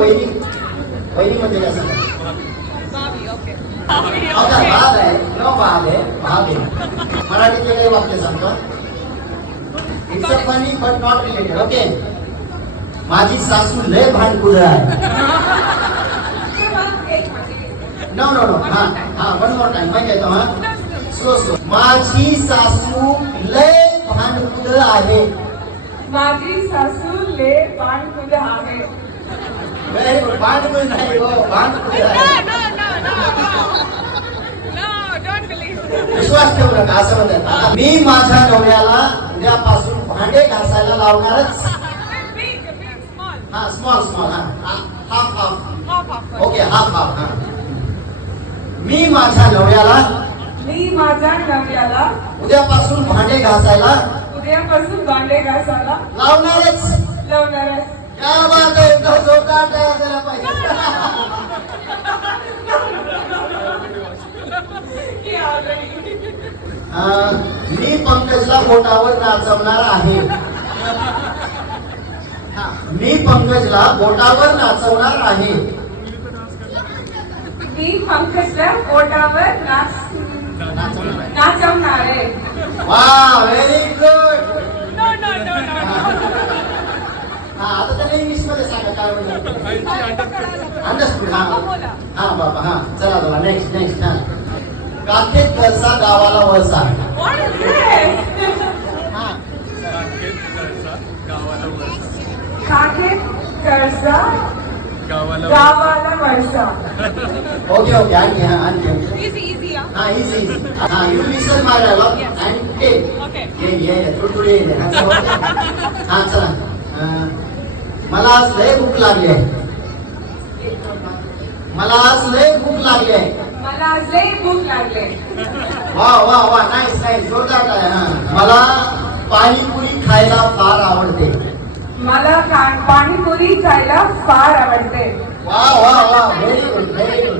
वैदिक वैदिक म्हणजे okay. आता भाग आहे. न भाग आहे. भाग आहे. मराठीतले काही वाक्य सांगतो. It's a funny but not related okay माझी सासू लय भांडकुळ आहे. नो नो नो हा हा वन मोर टाइम माहिती येतो हा? स्लो स्लो माझी सासू लय भांडकुळ आहे. माझी सासू ले पाणकुल आहे व्हेरी गुड भांडकुळ नाही हो भांडकुळ आहे. विश्वास ठेवू नका असं म्हणतात मी माझ्या नवऱ्याला उद्यापासून भांडे घासायला लावणारच हा स्मॉल स्मॉल हा half half okay half half हा मी माझ्या नवऱ्याला मी माझ्या नवऱ्याला उद्यापासून भांडे घासायला उद्यापासून भांडे घासायला लावणारच लावणार आहे. क्या बात आहे जोरदार मी पंकजला बोटावर नाचवणार आहे. हा, मी पंकजला बोटावर नाचवणार आहे. मी पंकजला पोटावर नाच नाचवणार आहे. नाचवणार आहे वा व्हेरी गुड हा. आता त्याला इंग्लिशमध्ये सांगा काय म्हणलं अंडरस्टूड हा. हा बाबा हा. चला चला नेक्स्ट नेक्स्ट हा. काखेत कळसा गावाला वळसा. What is this? हा काके कळसा गावाला वळसा. ओके ओके आणखी हा आणखी. हा इझी इझी हा. You listen my dialogue Yes. And take Okay. ये ये ये थोडी थोडी ये हा. चला हा मला आज लय भूक लागली आहे. मला आज लय भूक लागली आहे. मला आज लई भूक लागले. वा वा वा नाईस नाईस जोरदार हा. मला पाणीपुरी खायला फार आवडते. मला पाणीपुरी खायला फार आवडते. वा वा वा व्हेरी गुड व्हेरी गुड